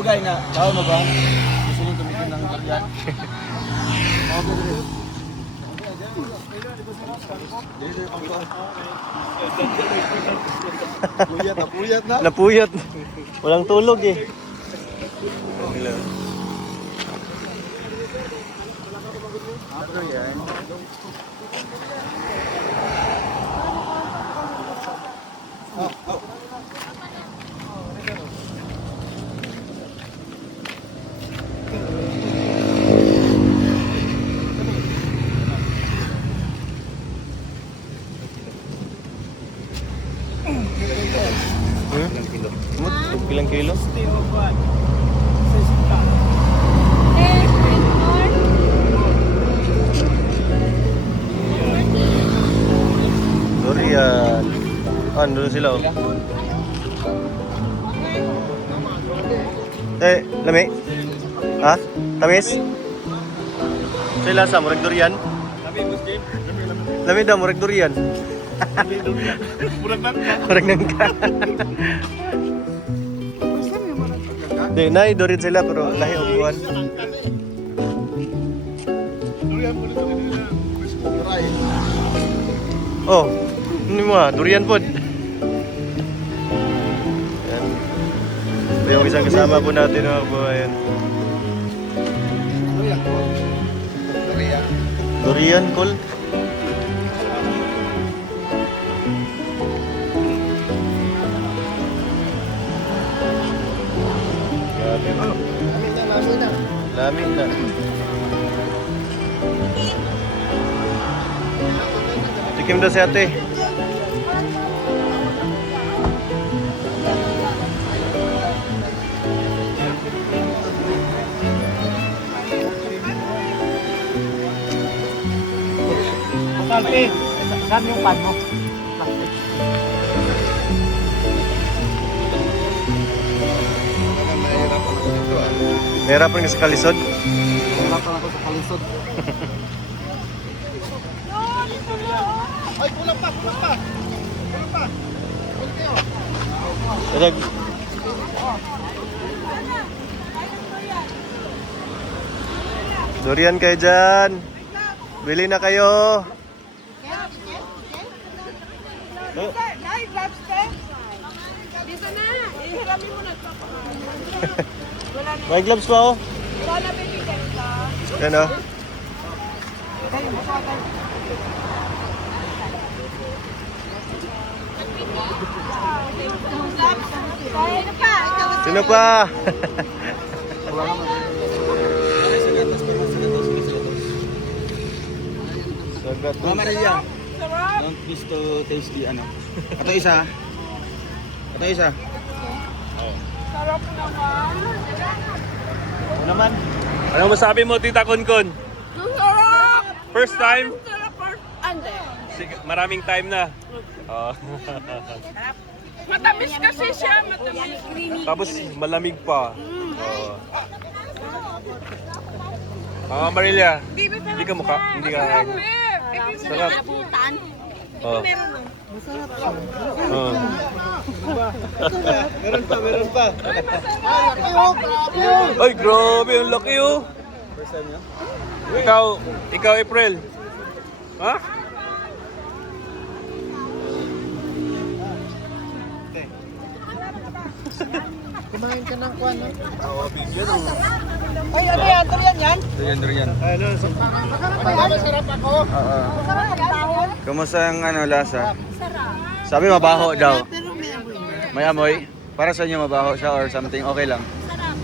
Kaugay na. Tao mo ba? Gusto nyo tumitin ng durian? Napuyat na. Napuyat. Walang tulog eh. Ano yan? Ilang kilo? Durian. Ano sila oh? Lami? Ha? Tamis? Sila sa murag durian? Lami daw, murag durian. Murag nangka. Di, nai-dorit sila pero lahi og buwan. Oh, ini mo durian pod. Yan. Ito yung isang kasama po natin mga kababayan. Durian, cool. Lamin na. Tikim daw si ate. Salpi, saan yung pan mo? Nahirapan ka sa kalisod? Nahirapan ako sa kalisod. Ay, kulang pa! Dadag. Durian kayo dyan. Bili na kayo. Dito na, ihiramin mo na ito. May gloves pa oh. Wala na bibigyan ka. Yan oh. Sino pa? Sino pa? Sagat. Mama Maria, Sarap. don't miss to taste the ano. Ito isa. Sarap naman. Ano naman? Anong masabi mo, Tita Kunkun? Sarap! First time? Sarap first. Ande. Maraming time na. Oh. Matamis kasi siya. Matamis. Creamy. Tapos malamig pa. Oh. Marilia, hindi ka mukha. Hindi ka. Sarap. Oh. Oh. Meron pa. Ay, grabe, ang laki oh. First time niya? Ikaw April. Ha? Kumain ka ng kwan, no? Oo, bigyan oh. Ay, ano yan? Durian yan? Durian. Ano, masarap ako. Sarap ang dahon. Kamusta ang lasa? Sarap. Sabi mabaho daw. Pero may amoy na. May amoy? Para sa inyo mabaho siya or something? Okay lang? Sarap.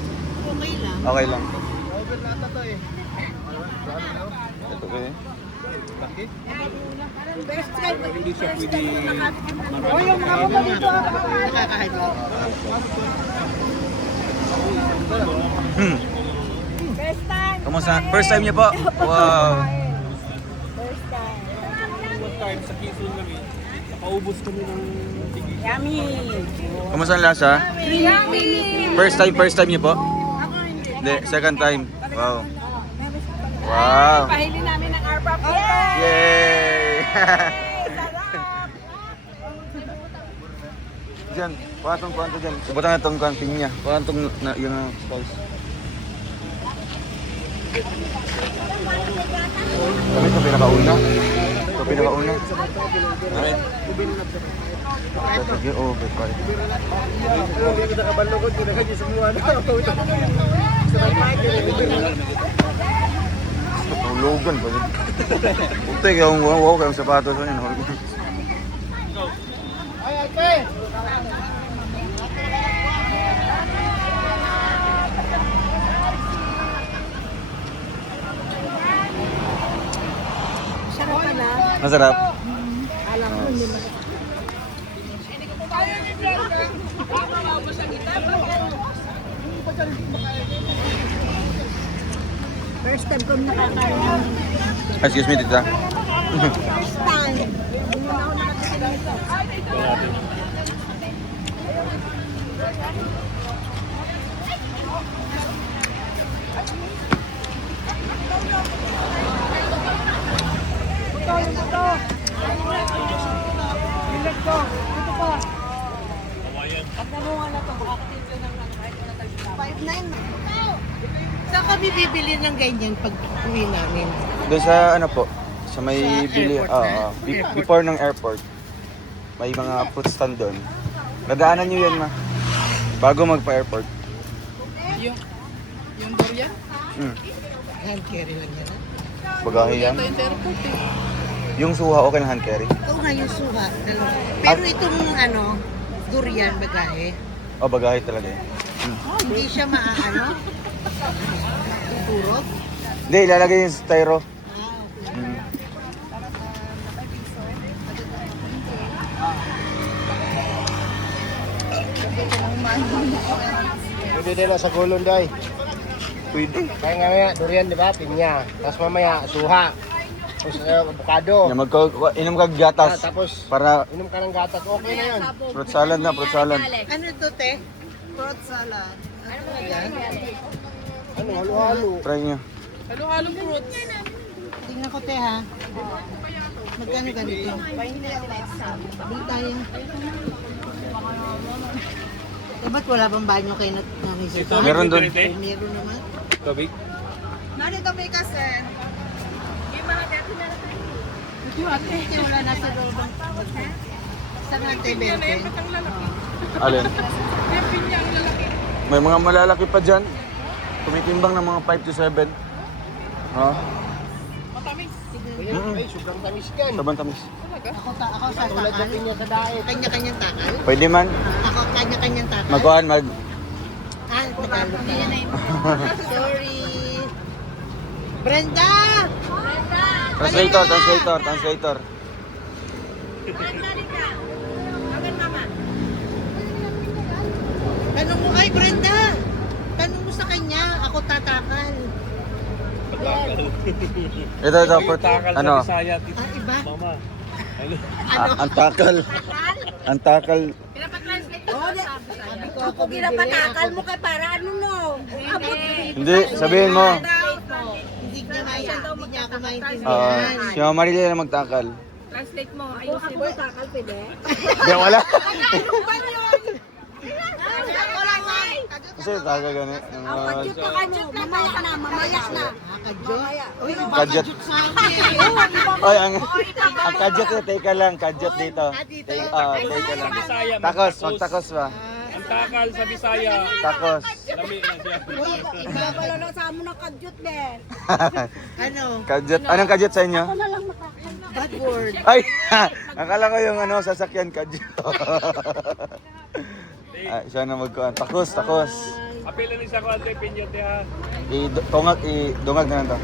Okay lang. Okay lang. Over na ata to eh. Ito kayo. Best try. Hindi siya pwede. Oh, yung mga paborito. Kahit Best time. Kamusta? First time niyo po? Wow. First time. one time sa Quezon kami, nakaubos kami ng tigil. Yummy. Kamusta ang lasa? Yummy. First time niyo po? Ako hindi. Hindi, second time. Wow. Wow. Pahili namin ng RPAP. Yay! Sarap. dyan. Kuha itong dyan. Subutan na itong camping niya. Kuha itong yung stalls. Kami ito pinakauna. Ito pinakauna. Sige, oh, okay, pare. Tulugan ba? Puti, kayong wow, kayong sapatos na yun. Sarap pala. Masarap. Alam mo, hindi mo. First time ko nakakain. Excuse me, tita. First time. Saan kami bibili ng ganyan pag uwi namin? Doon sa ano po, sa may Sa bili, airport na? before ng airport, may mga fruit stand doon. Nadaanan nyo yan, ma. Bago magpa-airport. Yung durian? Hand carry lang yan. Bagahe yan. Ito yung airport eh. Yung suha, okay na hand carry. Oo nga yung suha. Pero itong durian bagahe, Oh, bagahe talaga eh. hindi siya maaano. Iburot. Hindi, ilalagay yung styro. Ah, Mm. Pwede din sa gulong, day. Pwede. Kaya nga maya, durian, di ba? Pinya. Tapos mamaya, suha. Tapos avocado. Yan, inom ka gatas. Tapos, Para inom ka ng gatas. Okay na yun. fruit salad na, fruit salad. ano to, te? Fruit salad. Ano ba yan? Ano, halo-halo. Try nyo. Halo-halong fruits. Tingnan ko, te, ha? Magkano ganito? Bili tayo. Eh, ba't wala bang banyo kayo nakisip? Ito, Meron doon. Meron naman. Tubig. Narito may kasi. Ate, wala na sa loob. Saan natin, Bente? Alin? May mga malalaki pa dyan. Tumitimbang ng mga 5 to 7. Ha? Ay, sobrang tamis yan. Sobrang tamis. Ako sa Tulad na takal. pinya sa daet. Kanya-kanyang takal. Pwede man. Ako kanya-kanyang takal. Magkuhan, Ah, Tagalog na yan. Sorry. Brenda! Translator. Tanong mo, ay Brenda! Tanong mo sa kanya, ako tatakal. Ito, fruit. Takal Ano? sa Bisaya, tita. Ah, iba? Mama. Ano? Ang takal. Ang takal. Ako ginapatakal mo kay para ano no? Hindi, sabihin mo. Hindi niya ako Ah, maintindihan. si Mama Marilyn na magtakal. Translate mo, ayusin mo. Takal, pwede. Hindi, wala. Kasi takal gani. Mamaya na. Kadyo? Uy, iba Kadyot. kadyot sa akin. Oy, ang kadyot eh, teka lang, kadyot dito. Teka lang. Bisaya. Takos, magtakos ba? Ang takal sa Bisaya. Takos. Lami na siya. Iba pala na sa amo ng kadyot, Ben. Ano? Kadyot. Anong kadyot sa inyo? Bad word. Ay, akala ko yung ano, sasakyan kadyot. Ay, siya na magkuhan. Takos. Apil na sa kwante, pinyote ha. Idungag na lang to.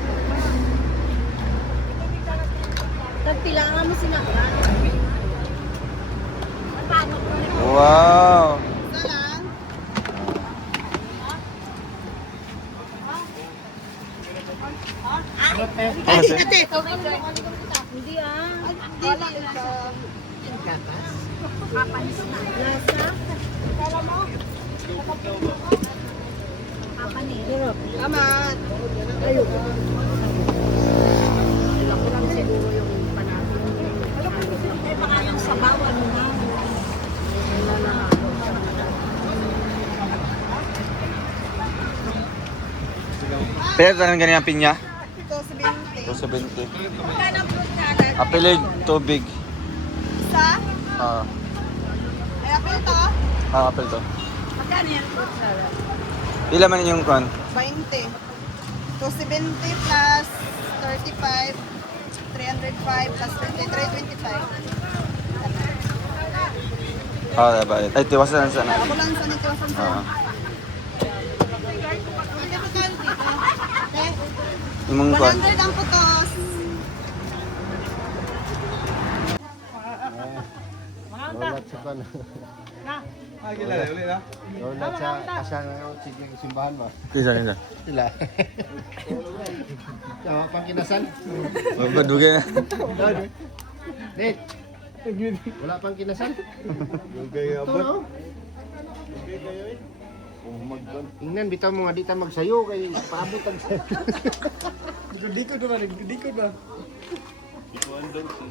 Tagpilangan mo sila. Wow! Ate, hindi gatas. Tama. Ayoko. Laki lang siguro yung panalo. Baka yung sabawan mo na. Pero tanong ganyan pinya? 270. 270. Magkano ang fruit salad? Apple tubig. Isa? Ah, Ay, apple to? apple to. Magkano yan fruit salad? Pila man yung kon? 20. 270 plus 35. 305 plus 20. 325. Ah, diba? Ay, tiwasan sana. Ako lang sa nitiwasan sa. Ah. Yung kon. 100 ang putos. Lolat sa pan. Lolat sa kasang sige simbahan ba? Kisa. Sila. Yawa pang kinasal. Badugi na. Dek. Wala pang kinasal. Ito no? Ingnan bitaw mo nga di ta magsayo kay paabot ang Dikod ba?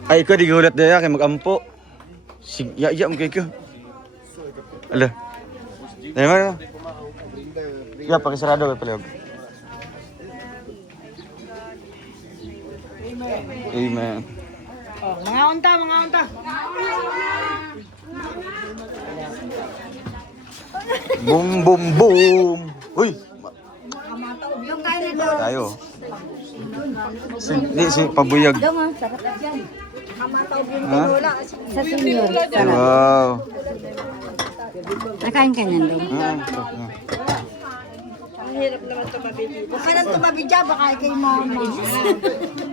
Ay, ikaw di gulat na kay mag-ampo. Ya, mo kayo. Ala. Dahil mo na. Ya, pakisarado ka pala. Amen. Mga unta. Boom, boom, boom. Uy! Yung kain nito. Tayo. Si pabuyag. Kamataw yung Ha? tinola. Sa senior. Wow. Nakain ka niyan doon. Ah, Ang hirap naman tumabi. Huwag ka nang tumabi dyan, baka kay mama.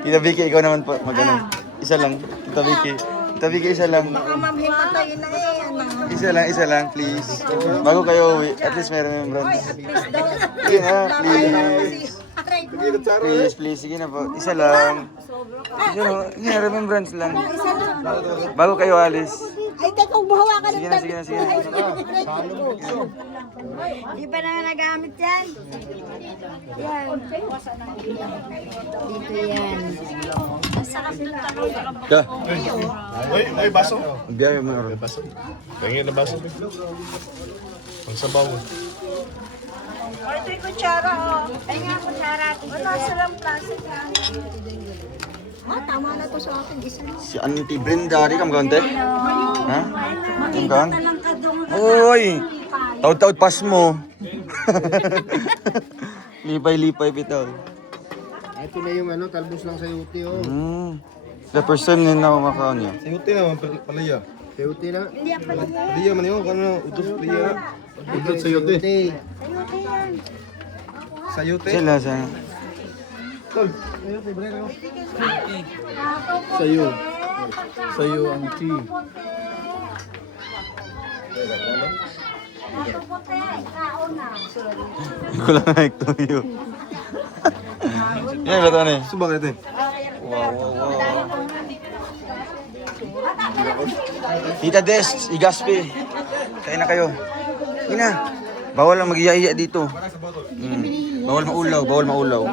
Tita Vicky, ikaw naman po. Magano. Isa lang. Tita Vicky. Tita Vicky, isa lang. Baka mamhimatayin na ano. Isa lang, please. Bago kayo uwi, at least may remembrance. Sige na, please. Please. Sige na po. Isa lang. Sige na, remembrance lang. Bago kayo alis. Ay, teka, buhawa ka ng Sige na. Di pa na nagamit yan. Yan. Dito yan. Da. Ay, baso. Ang biyahe mo na. Baso. Tingin na baso. Ang sabaw. Ito yung kutsara, oh. Ay nga, kutsara. Wala silang plastic, ha? Tama na to sa akin. Isa na. Si Auntie Brenda, di ka magkante? Ha? Makita na lang ka doon. Uy! Taud-taud pas mo. Lipay bitaw. Ito na yung ano, talbos lang sa yuti oh. The first time na nakamakaon niya. Sayuti naman, palaya. Sayuti na. Palaya man yun, kano, utos palaya na. Utos sayuti. Sayuti? Sila sa... Sayo ang tea. Hindi ko lang naiktuyo. Yan, bato na eh. Subang natin. Wow. Tita Des, Igaspi. Kain na kayo. Ina, bawal lang mag-iya-iya dito. Bawal maulaw.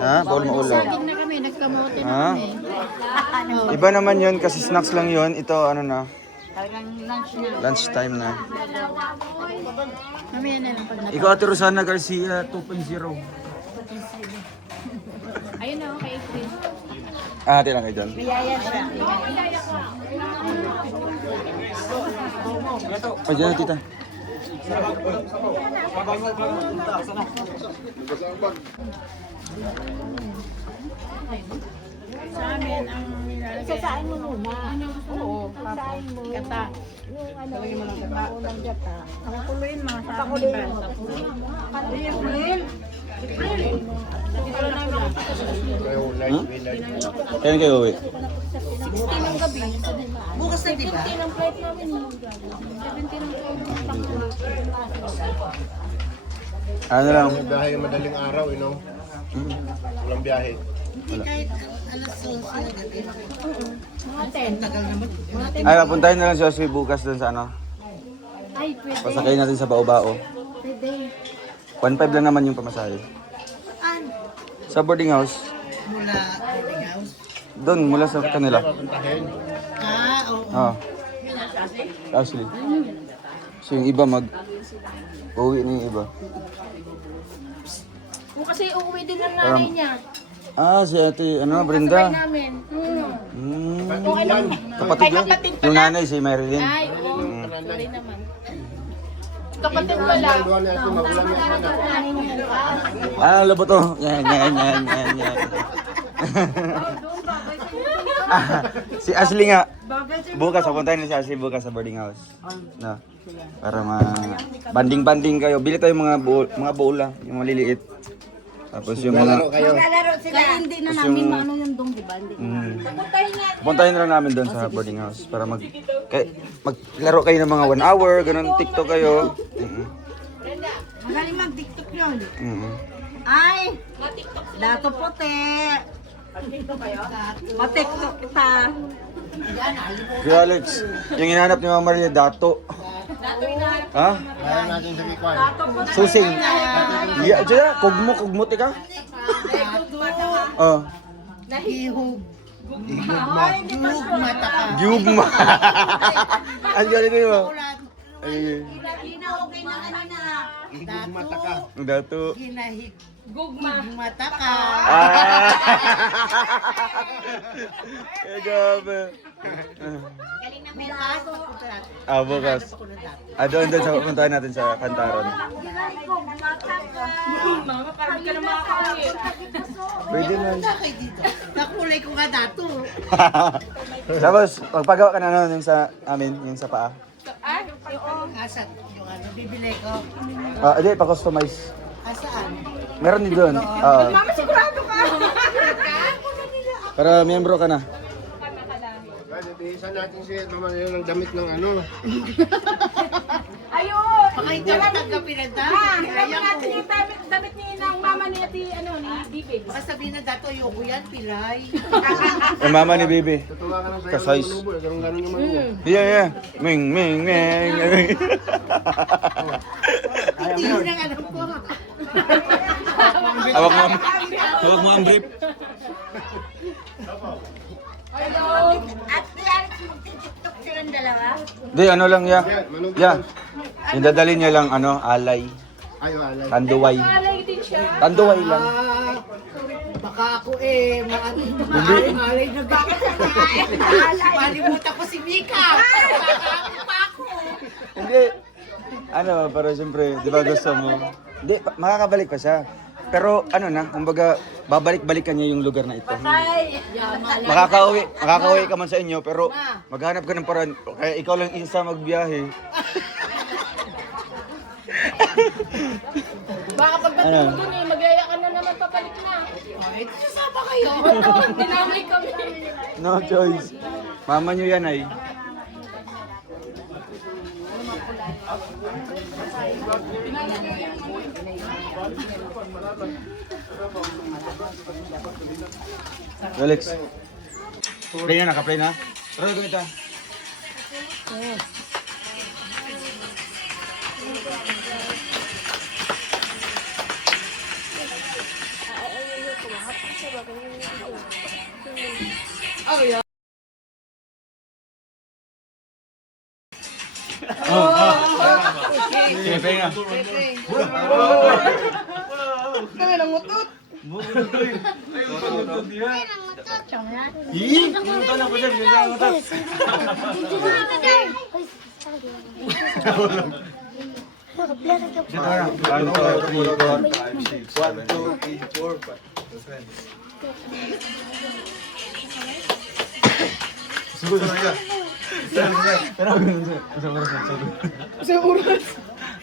Ha? Bawal maulaw. Na kami, nagkamote na Ha? kami. Iba naman yun kasi snacks lang yun. Ito ano na, Parang lunch na. lunch time na. Mamaya na lang pag Ikaw Ate Rosana Garcia 2.0. Ayun na, okay. Ah, ate lang kayo dyan. Mayaya siya. Ay, dyan na tita. Sa amin, ang nilalagay. Sasain mo muna. Oo, Sasain mo. kata. Yung ano, yung unang gata. Ang kuluin mo, sa amin Pakuloyin iba. mo. Kayo light winner. Kailan kayo uwi? Bukas na, di ba? Ang flight namin, 17 ang Ano lang? May biyahe ng madaling araw, you know. Walang biyahe. Kahit alas 12 na gabi. mga 10. Tagal naman. Ay, papuntahin na lang si Osby bukas dun sa ano. Ay, pwede. Pasakay natin sa Bao-Bao. Pwede. 1.5 lang naman yung pamasahe. Saan? Sa boarding house. Mula boarding house. Doon, mula sa kanila. Papuntahin. Oo. Ah. Actually. So yung iba uwi na yung iba. Kung kasi uuwi din ng nanay niya. Si ate, Sabay Brenda. namin. Kapatid yun? Yung nanay, si Marilyn. Ay, oo. Sorry naman. Kapatid pala. Labo to. Yan. Si Ashley nga. Bukas, papuntahin na si Ashley bukas sa boarding house. No. Para banding-banding kayo. Bili tayo mga buo lang, yung maliliit. Tapos yung mga... Maglalaro sila. Kaya hindi na namin maano yung dong, di ba? Hindi. Puntahin na lang namin doon sa boarding house para maglaro kayo ng mga 1 hour, ganun, TikTok kayo. Magaling mag-tiktok yun. Ay! Dato puti. Matiktok kita. Si Alex, yung hinahanap ni Mama Maria, dato. Ha? Kaya natin sa Bicol. Susing. Diyan, kugmo ka? Oh. Ihog. Ihog mata ka. Gugma. Ang galing ko yun. Ay, Okay na kanina. Mata ka. dato. Ginahig. Gugma. Mata ka. Eh, gabi. Bukas. Doon sa puntahan natin sa Kantaron. Mama, parang di ka na makakauwi. Pwede na. Nakulay ko nga dato. Tapos, magpagawa ka na nun yung sa amin, yung sa paa. Asat yung ano, bibili ko. Hindi, pa-customize. Asaan? Meron din doon. Mama, sigurado ka. Para miyembro ka na. Kasi tiisan natin siya mamaya ng damit ng ano. Ayun. Pakita mo tanggapin na dato. Hirapan natin yung damit ni ng mama ni Ate, ni Bibi. Baka sabihin na dato, ayoko yan, pilay. Yung mama ni Bibi. Tutuwa ka ng sayo Ka-size. ng manubo. Ganun yung manubo. Yeah. Ming. Hindi yun ang alam ko. Hawak mo ang brief. At yan, mag-tiktok silang dalawa. Di, ano lang ya. Ya. Yung dadalhin niya lang, alay. Ay, wala. Tanduway. Alay din siya. Tanduway lang. Baka ako maaring malimutan ko si Mika. Baka pa ako. Hindi. Pero siyempre, di ba gusto mo? Hindi, makakabalik pa siya. Pero kumbaga, babalik-balikan niya yung lugar na ito. Makakauwi ka man sa inyo, pero maghanap ka ng paraan. Kaya ikaw lang isa magbiyahe. Baka pagdating mo dun magyaya ka na naman papalik na. Ito sasama kayo. Dinamay kami. No choice. Mama niyo yan ay. Alex. Play na, naka-play na. Tara, gawin ta. Sige, play na.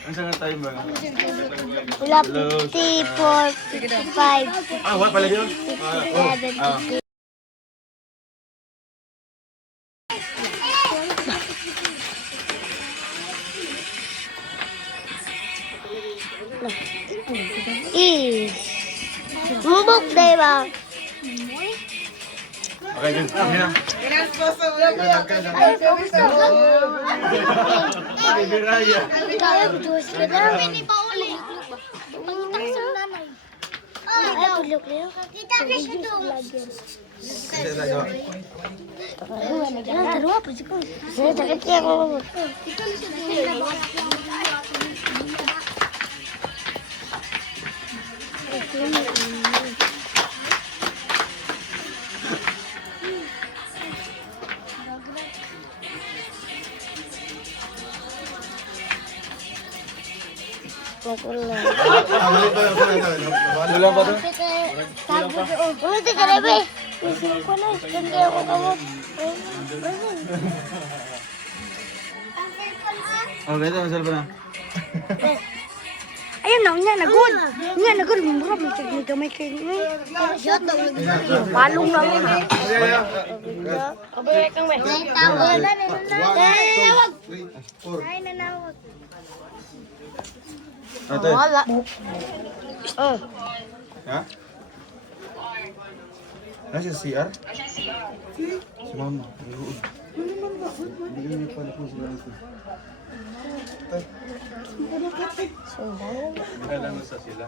Ang time ba? Wala 54, 55, Wala pala yun? 57, Bubuk deh bang. Okay, good. Okay na. Ini pauli. Kita bisa tuh. Taruh apa sih kau? Saya tak kecil. Magulang. Kulang pa to? Ulit ka rebe. Isip ko na. Hindi ako kamot. Oh, ganito ang cellphone na. Ayun na, nga nagod. Nga nagod, mura mo sa gamay kayo. Palong na mo na. Kabay kang may. Tawag na nanawag. Ay, nanawag. Ate. Wala. Ha? Nasa CR? Si mama. Nanood. Hindi kami pala po sila ito. Kailan na sa sila.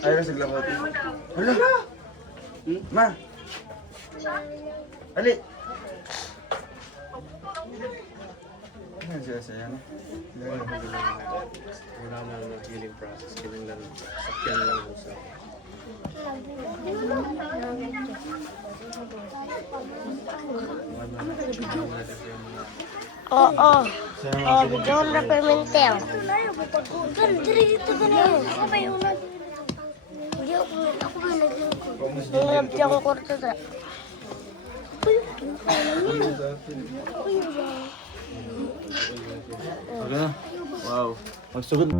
Ayaw na siglakot. Hala! Ma! Ali! Ano siya saya no? Wala na ng healing process. Kailan lang. Sakyan lang mo sa... Oo. Oh, John na Pimentel. Dito ka na yun. Ako ba yung Hindi ako ba naglingkod? Nangilap siya ang kwarto na. Wow. Magsugod.